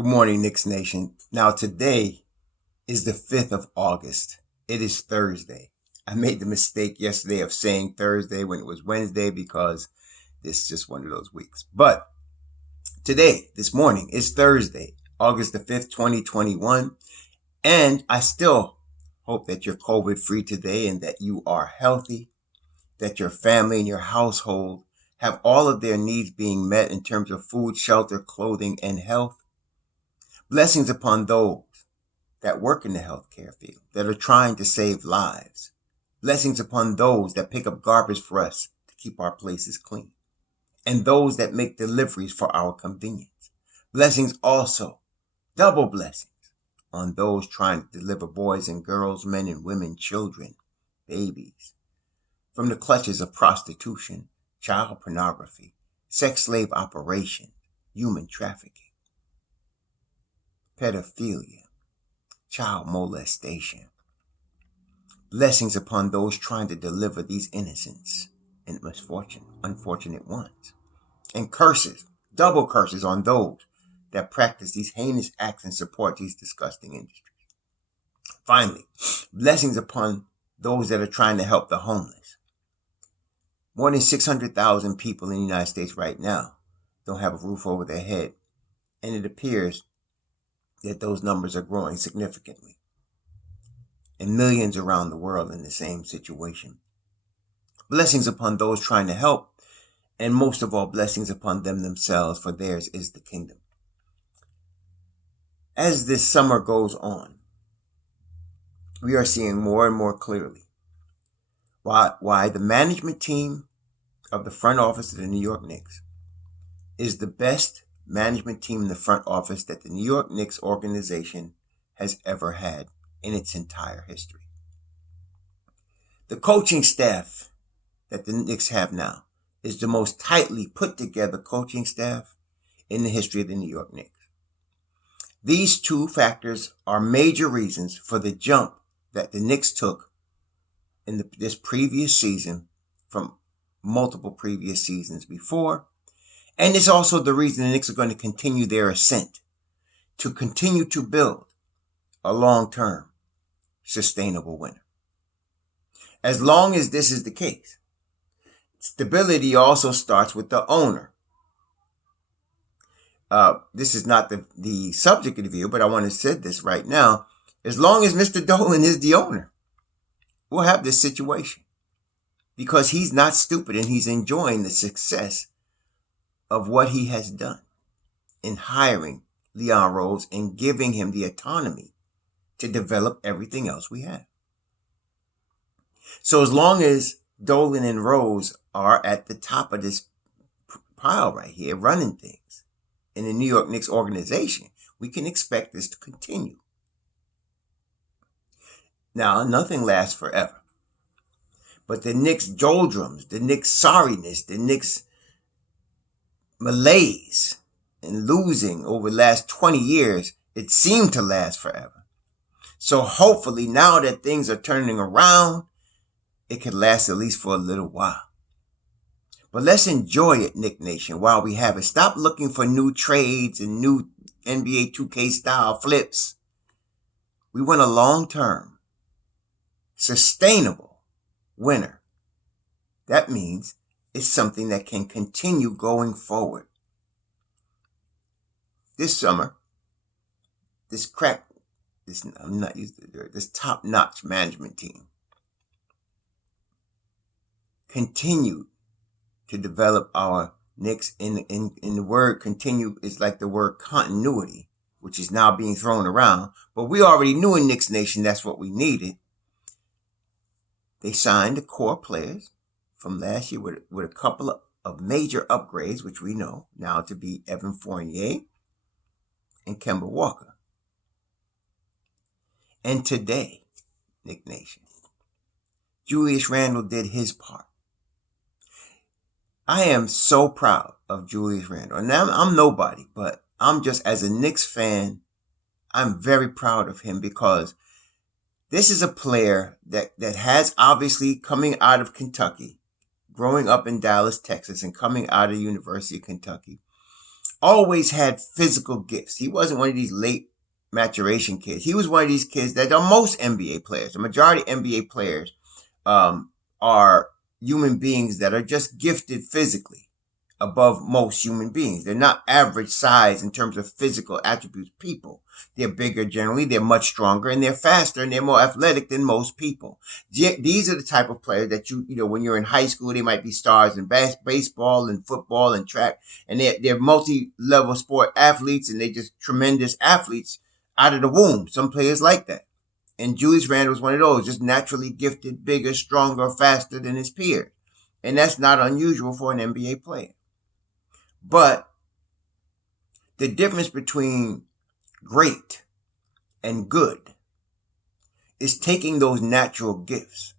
Good morning, Knicks Nation. Now, today is the 5th of August. It is Thursday. I made the mistake yesterday of saying Thursday when it was Wednesday because this is just one of those weeks. But today, this morning, is Thursday, August the 5th, 2021. And I still hope that you're COVID-free today and that you are healthy, that your family and your household have all of their needs being met in terms of food, shelter, clothing, and health. Blessings upon those that work in the healthcare field, that are trying to save lives. Blessings upon those that pick up garbage for us to keep our places clean. And those that make deliveries for our convenience. Blessings also, double blessings, on those trying to deliver boys and girls, men and women, children, babies, from the clutches of prostitution, child pornography, sex slave operation, human trafficking, pedophilia, child molestation. Blessings upon those trying to deliver these innocents and unfortunate ones. And curses, double curses on those that practice these heinous acts and support these disgusting industries. Finally, blessings upon those that are trying to help the homeless. More than 600,000 people in the United States right now don't have a roof over their head. And it appears that those numbers are growing significantly. And millions around the world in the same situation. Blessings upon those trying to help, and most of all, blessings upon them themselves, for theirs is the kingdom. As this summer goes on, we are seeing more and more clearly why the management team of the front office of the New York Knicks is the best management team in the front office that the New York Knicks organization has ever had in its entire history. The coaching staff that the Knicks have now is the most tightly put together coaching staff in the history of the New York Knicks. These two factors are major reasons for the jump that the Knicks took in this previous season from multiple previous seasons before. And it's also the reason the Knicks are going to continue their ascent, to continue to build a long-term, sustainable winner. As long as this is the case, stability also starts with the owner. This is not the subject of the video, but I want to say this right now. As long as Mr. Dolan is the owner, we'll have this situation. Because he's not stupid and he's enjoying the success of what he has done in hiring Leon Rose and giving him the autonomy to develop everything else we have. So as long as Dolan and Rose are at the top of this pile right here, running things in the New York Knicks organization, we can expect this to continue. Now, nothing lasts forever. But the Knicks doldrums, the Knicks sorriness, the Knicks malaise and losing over the last 20 years, it seemed to last forever. So hopefully now that things are turning around, it could last at least for a little while. But let's enjoy it, Knick Nation, while we have it. Stop looking for new trades and new NBA 2K style flips. We want a long-term, sustainable winner. That means it's something that can continue going forward. This summer, this top-notch management team continued to develop our Knicks. In the word continue is like the word continuity, which is now being thrown around. But we already knew in Knicks Nation that's what we needed. They signed the core players from last year with a couple of major upgrades, which we know now to be Evan Fournier and Kemba Walker. And today, Knick Nation, Julius Randle did his part. I am so proud of Julius Randle. And I'm nobody, but I'm just, as a Knicks fan, I'm very proud of him because this is a player that has obviously coming out of Kentucky, growing up in Dallas, Texas, and coming out of the University of Kentucky, always had physical gifts. He wasn't one of these late maturation kids. He was one of these kids that are most NBA players. The majority of NBA players are human beings that are just gifted physically above most human beings. They're not average size in terms of physical attributes people. They're bigger generally, they're much stronger, and they're faster, and they're more athletic than most people. These are the type of players that when you're in high school, they might be stars in baseball and football and track, and they're multi-level sport athletes, and they're just tremendous athletes out of the womb. Some players like that. And Julius Randle was one of those, just naturally gifted, bigger, stronger, faster than his peers. And that's not unusual for an NBA player. But the difference between great and good is taking those natural gifts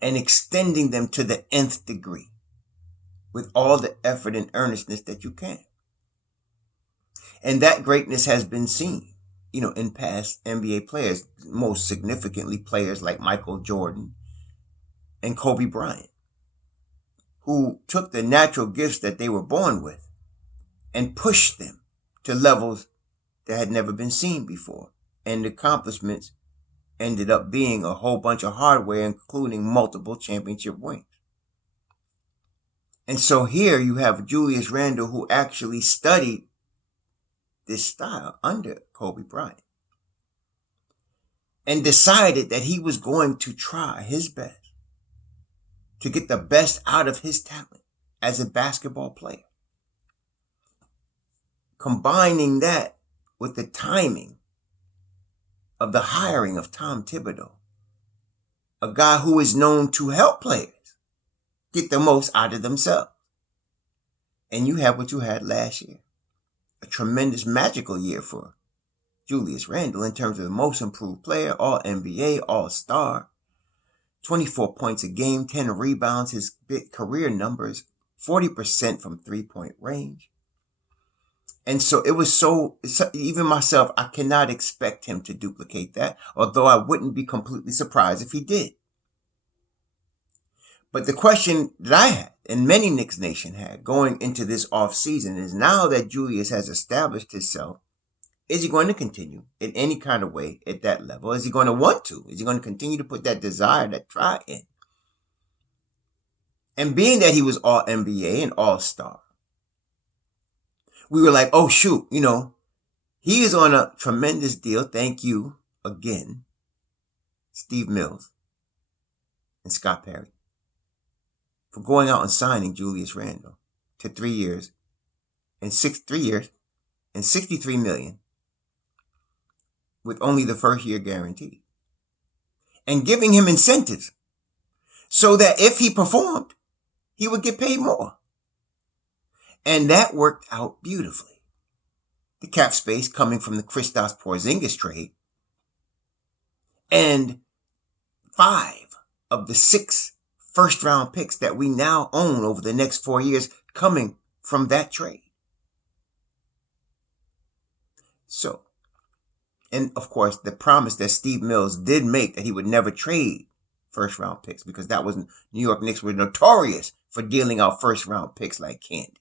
and extending them to the nth degree with all the effort and earnestness that you can. And that greatness has been seen, in past NBA players, most significantly players like Michael Jordan and Kobe Bryant, who took the natural gifts that they were born with and pushed them to levels that had never been seen before. And the accomplishments ended up being a whole bunch of hardware, including multiple championship rings. And so here you have Julius Randle, who actually studied this style under Kobe Bryant and decided that he was going to try his best to get the best out of his talent as a basketball player. Combining that with the timing of the hiring of Tom Thibodeau, a guy who is known to help players get the most out of themselves. And you have what you had last year. A tremendous magical year for Julius Randle in terms of the most improved player, all NBA, all star. 24 points a game, 10 rebounds, his career numbers, 40% from three-point range. And so even myself, I cannot expect him to duplicate that, although I wouldn't be completely surprised if he did. But the question that I had, and many Knicks Nation had, going into this offseason is, now that Julius has established himself, is he going to continue in any kind of way at that level? Is he going to want to? Is he going to continue to put that desire, that try in? And being that he was all NBA and all star, we were like, oh shoot, he is on a tremendous deal. Thank you again, Steve Mills and Scott Perry, for going out and signing Julius Randle to 3 years and 63 million with only the first year guaranteed, and giving him incentives so that if he performed, he would get paid more. And that worked out beautifully. The cap space coming from the Kristaps Porzingis trade, and 5 of the 6 first-round picks that we now own over the next 4 years coming from that trade. So, and of course, the promise that Steve Mills did make that he would never trade first-round picks, because that was, New York Knicks were notorious for dealing out first-round picks like candy.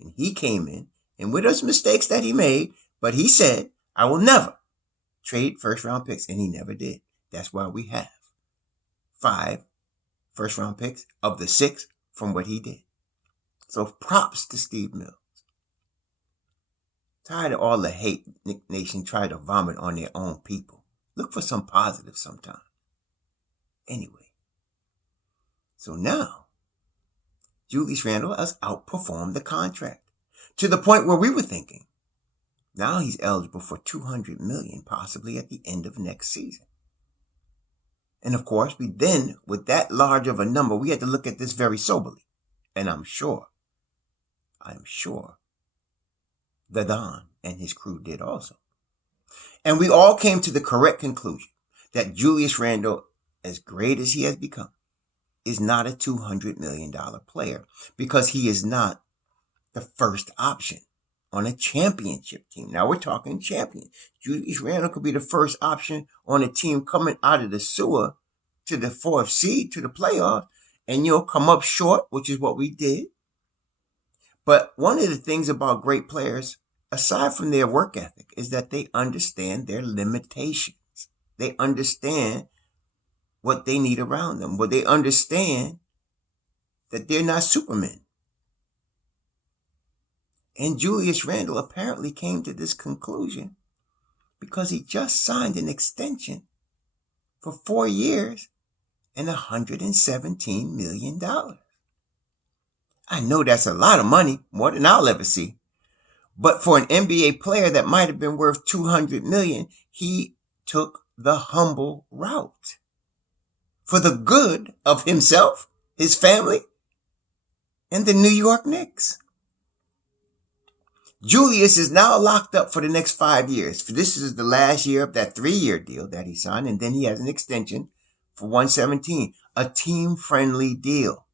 And he came in, and with those mistakes that he made, but he said, I will never trade first-round picks, and he never did. That's why we have 5 first-round picks of the 6 from what he did. So props to Steve Mills. Tired of all the hate Knick Nation try to vomit on their own people. Look for some positive sometime. Anyway, so now Julius Randle has outperformed the contract to the point where we were thinking, now he's eligible for $200 million possibly at the end of next season. And of course, we then, with that large of a number, we had to look at this very soberly. And I'm sure the Don and his crew did also. And we all came to the correct conclusion that Julius Randle, as great as he has become, is not a $200 million player, because he is not the first option on a championship team. Now we're talking champion. Julius Randle could be the first option on a team coming out of the sewer to the 4th seed, to the playoffs, and you'll come up short, which is what we did. But one of the things about great players, aside from their work ethic, is that they understand their limitations. They understand what they need around them. But they understand that they're not supermen. And Julius Randle apparently came to this conclusion because he just signed an extension for 4 years and $117 million. I know that's a lot of money, more than I'll ever see. But for an NBA player that might have been worth $200 million, he took the humble route for the good of himself, his family, and the New York Knicks. Julius is now locked up for the next 5 years. This is the last year of that 3-year deal that he signed, and then he has an extension for 117, a team-friendly deal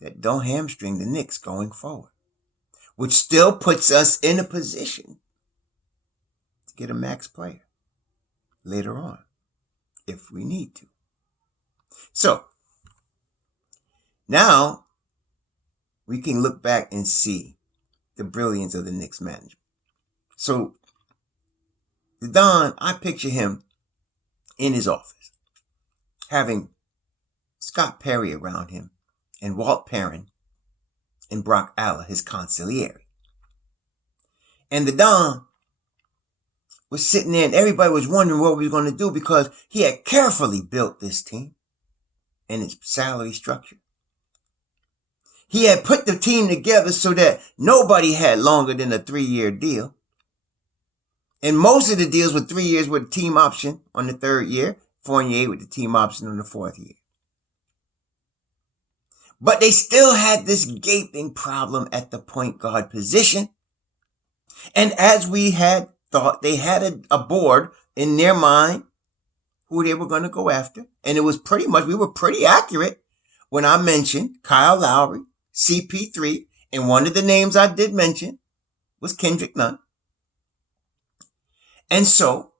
that don't hamstring the Knicks going forward, which still puts us in a position to get a max player later on if we need to. So now we can look back and see the brilliance of the Knicks management. So the Don, I picture him in his office, having Scott Perry around him and Walt Perrin and Brock Aller, his consigliere. And the Don was sitting there and everybody was wondering what we were going to do because he had carefully built this team and its salary structure. He had put the team together so that nobody had longer than a 3-year deal. And most of the deals were 3 years with a team option on the 3rd year, Fournier with the team option on the 4th year. But they still had this gaping problem at the point guard position. And as we had thought, they had a board in their mind who they were going to go after. And it was pretty much, we were pretty accurate when I mentioned Kyle Lowry, CP3, and one of the names I did mention was Kendrick Nunn. And so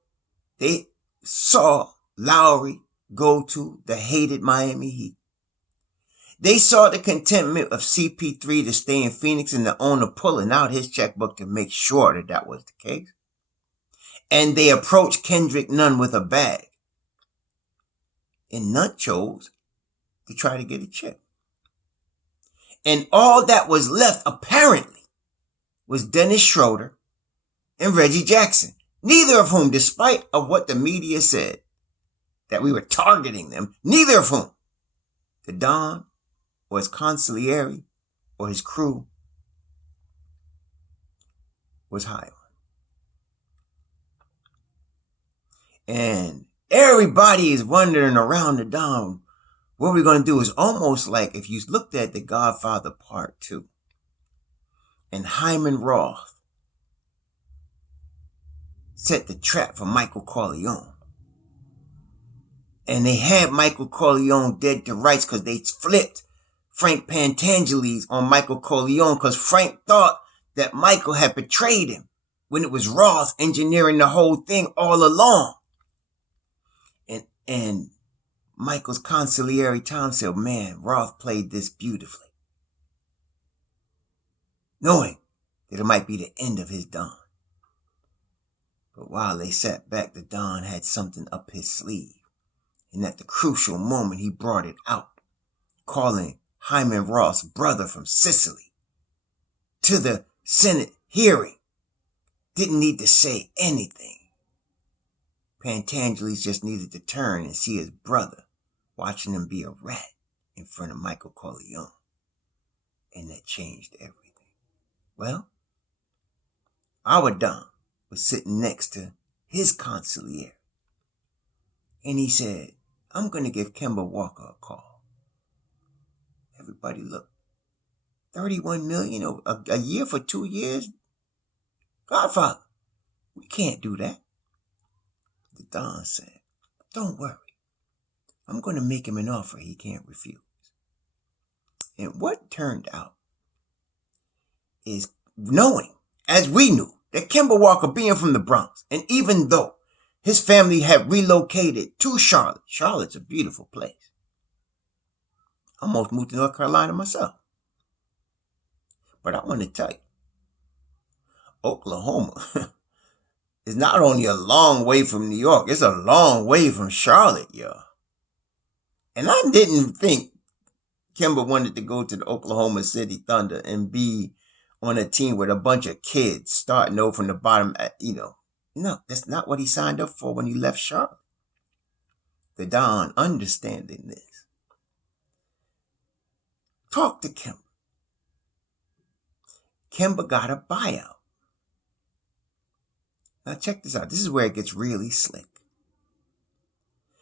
they saw Lowry go to the hated Miami Heat. They saw the contentment of CP3 to stay in Phoenix and the owner pulling out his checkbook to make sure that that was the case. And they approached Kendrick Nunn with a bag. And Nunn chose to try to get a chip. And all that was left, apparently, was Dennis Schroeder and Reggie Jackson, neither of whom, despite of what the media said, that we were targeting them, neither of whom, the Don or his consigliere or his crew, was high on. And everybody is wondering around the Don, what we're going to do is almost like if you looked at The Godfather Part 2 and Hyman Roth set the trap for Michael Corleone. And they had Michael Corleone dead to rights because they flipped Frank Pantangelis on Michael Corleone because Frank thought that Michael had betrayed him when it was Roth engineering the whole thing all along. And Michael's consigliere Tom said, man, Roth played this beautifully, knowing that it might be the end of his Don. But while they sat back, the Don had something up his sleeve. And at the crucial moment, he brought it out, calling Hyman Roth's brother from Sicily to the Senate hearing. Didn't need to say anything. Pantangelis just needed to turn and see his brother watching him be a rat in front of Michael Corleone. And that changed everything. Well, our Don was sitting next to his consigliere. And he said, I'm going to give Kemba Walker a call. Everybody looked. $31 million a year for 2 years? Godfather, we can't do that. The Don said, don't worry. I'm going to make him an offer he can't refuse. And what turned out is knowing, as we knew, that Kemba Walker being from the Bronx, and even though his family had relocated to Charlotte, Charlotte's a beautiful place. I almost moved to North Carolina myself. But I want to tell you, Oklahoma is not only a long way from New York, it's a long way from Charlotte, y'all. And I didn't think Kemba wanted to go to the Oklahoma City Thunder and be on a team with a bunch of kids starting over from the bottom. No, that's not what he signed up for when he left Charlotte. The Don understanding this. Talk to Kemba. Kemba got a buyout. Now check this out. This is where it gets really slick.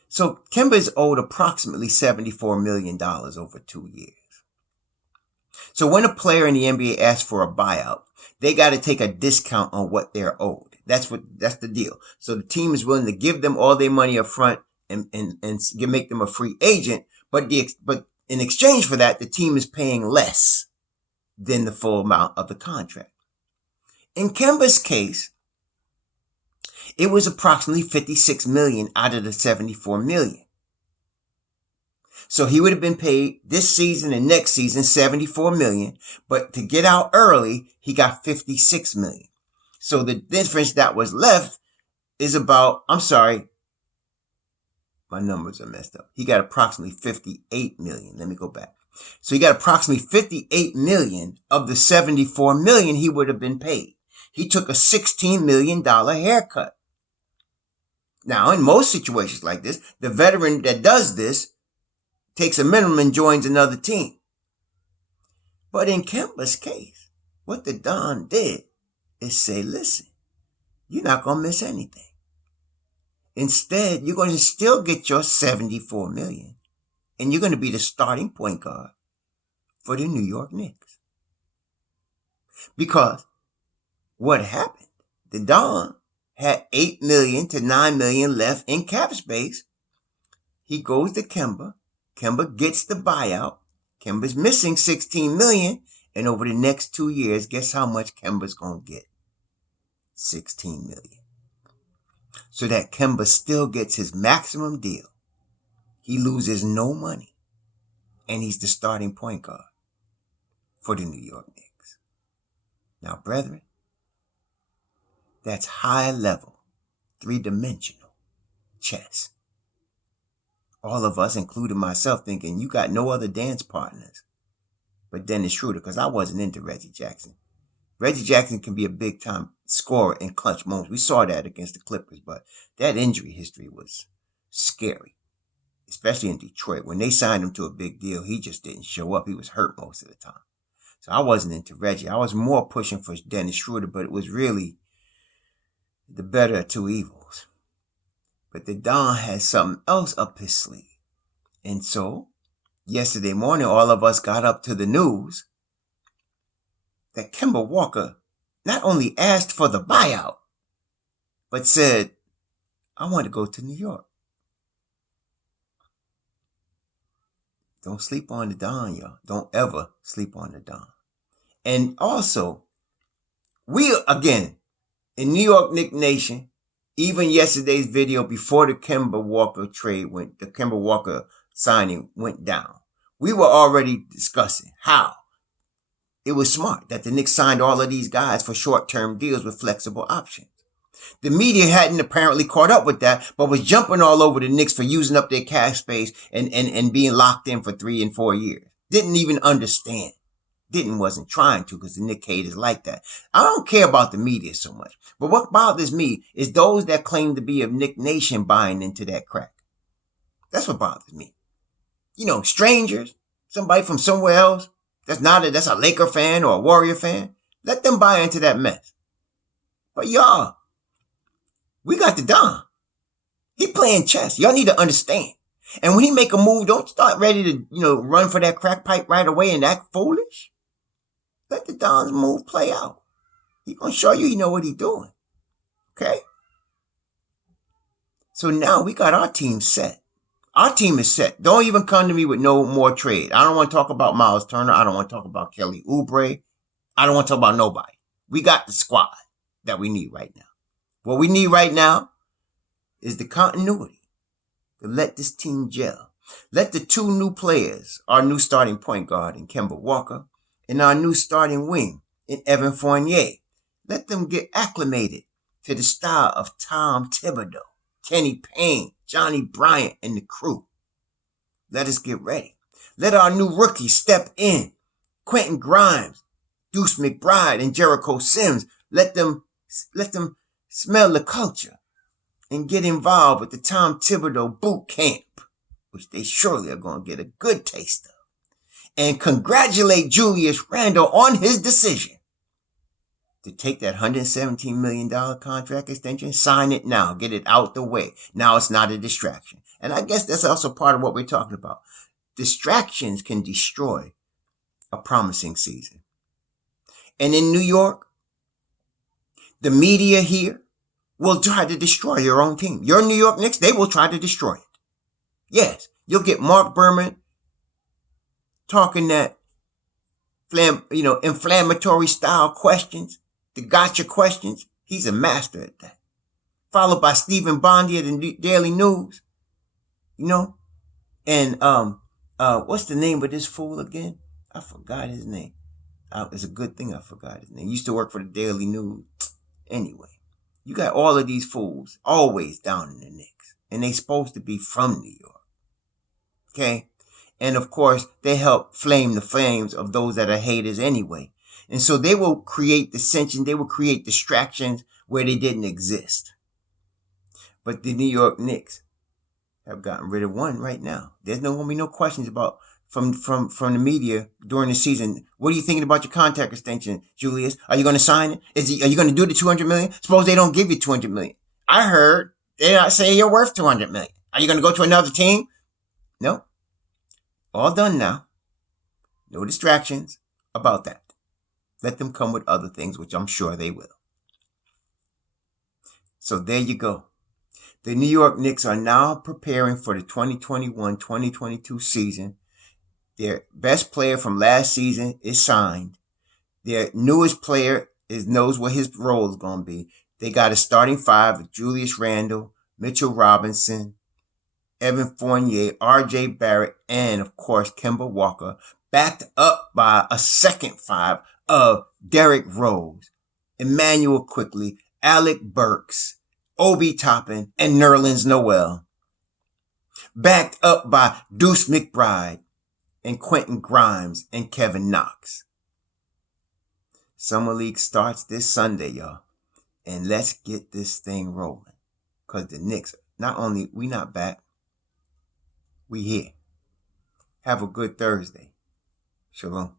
So Kemba is owed approximately $74 million over 2 years. So when a player in the NBA asks for a buyout, they got to take a discount on what they're owed. That's the deal. So the team is willing to give them all their money up front and make them a free agent, but in exchange for that, the team is paying less than the full amount of the contract. In Kemba's case, it was approximately $56 million out of the $74 million. So he would have been paid this season and next season $74 million, but to get out early, he got $56 million. So the difference that was left is about, my numbers are messed up. He got approximately $58 million. Let me go back. So he got approximately $58 million of the $74 million he would have been paid. He took a $16 million haircut. Now, in most situations like this, the veteran that does this takes a minimum and joins another team. But in Kemba's case, what the Don did is say, listen, you're not going to miss anything. Instead, you're going to still get your $74 million, and you're going to be the starting point guard for the New York Knicks. Because what happened? The Don had $8 million to $9 million left in cap space. He goes to Kemba. Kemba gets the buyout. Kemba's missing $16 million. And over the next 2 years, guess how much Kemba's going to get? $16 million. So that Kemba still gets his maximum deal. He loses no money. And he's the starting point guard for the New York Knicks. Now, brethren, that's high level, 3-dimensional chess. All of us, including myself, thinking you got no other dance partners but Dennis Schroeder, because I wasn't into Reggie Jackson. Reggie Jackson can be a big-time scorer in clutch moments. We saw that against the Clippers, but that injury history was scary, especially in Detroit. When they signed him to a big deal, he just didn't show up. He was hurt most of the time. So I wasn't into Reggie. I was more pushing for Dennis Schroeder, but it was really the better of two evils. But the Don had something else up his sleeve. And so, yesterday morning, all of us got up to the news that Kemba Walker not only asked for the buyout, but said, I want to go to New York. Don't sleep on the Don, y'all. Don't ever sleep on the Don. And also, we, again, in New York Knicks Nation, even yesterday's video before the Kemba Walker the Kemba Walker signing went down, we were already discussing how it was smart that the Knicks signed all of these guys for short-term deals with flexible options. The media hadn't apparently caught up with that, but was jumping all over the Knicks for using up their cash space and being locked in for 3 and 4 years. Didn't even understand. Wasn't trying to, because the Knicks haters like that. I don't care about the media so much. But what bothers me is those that claim to be of Knicks Nation buying into that crack. That's what bothers me. Strangers, somebody from somewhere else, that's a Laker fan or a Warrior fan. Let them buy into that mess. But y'all, we got the Don. He playing chess. Y'all need to understand. And when he make a move, don't start ready to, run for that crack pipe right away and act foolish. Let the Don's move play out. He gonna show you he know what he doing. Okay? So now we got our team set. Our team is set. Don't even come to me with no more trade. I don't want to talk about Miles Turner. I don't want to talk about Kelly Oubre. I don't want to talk about nobody. We got the squad that we need right now. What we need right now is the continuity to let this team gel. Let the two new players, our new starting point guard in Kemba Walker and our new starting wing in Evan Fournier. Let them get acclimated to the style of Tom Thibodeau, Kenny Payne, Johnny Bryant, and the crew. Let us get ready. Let our new rookies step in. Quentin Grimes, Deuce McBride, and Jericho Sims. Let them smell the culture and get involved with the Tom Thibodeau boot camp, which they surely are going to get a good taste of. And congratulate Julius Randle on his decision to take that $117 million contract extension. Sign it now. Get it out the way. Now it's not a distraction. And I guess that's also part of what we're talking about. Distractions can destroy a promising season. And in New York, the media here will try to destroy your own team. Your New York Knicks, they will try to destroy it. Yes, you'll get Mark Berman talking that, inflammatory style questions, the gotcha questions. He's a master at that. Followed by Stephen Bondi of the Daily News, and what's the name of this fool again? I forgot his name. It's a good thing I forgot his name. He used to work for the Daily News. Anyway, you got all of these fools always down in the Knicks, and they supposed to be from New York. Okay? And of course, they help flame the flames of those that are haters anyway. And so they will create dissension. They will create distractions where they didn't exist. But the New York Knicks have gotten rid of one right now. There's going to be no questions about from the media during the season. What are you thinking about your contract extension, Julius? Are you going to sign it? Are you going to do the $200 million? Suppose they don't give you $200 million. I heard they not say you're worth $200 million. Are you going to go to another team? No. All done now. No distractions about that. Let them come with other things, which I'm sure they will. So there you go. The New York Knicks are now preparing for the 2021-2022 season. Their best player from last season is signed. Their newest player knows what his role is going to be. They got a starting five of Julius Randle, Mitchell Robinson, Evan Fournier, R.J. Barrett, and, of course, Kemba Walker, backed up by a second five of Derrick Rose, Emmanuel Quickley, Alec Burks, Obi Toppin, and Nerlens Noel, backed up by Deuce McBride and Quentin Grimes and Kevin Knox. Summer League starts this Sunday, y'all. And let's get this thing rolling. Because the Knicks, we not back, we here. Have a good Thursday. Shalom.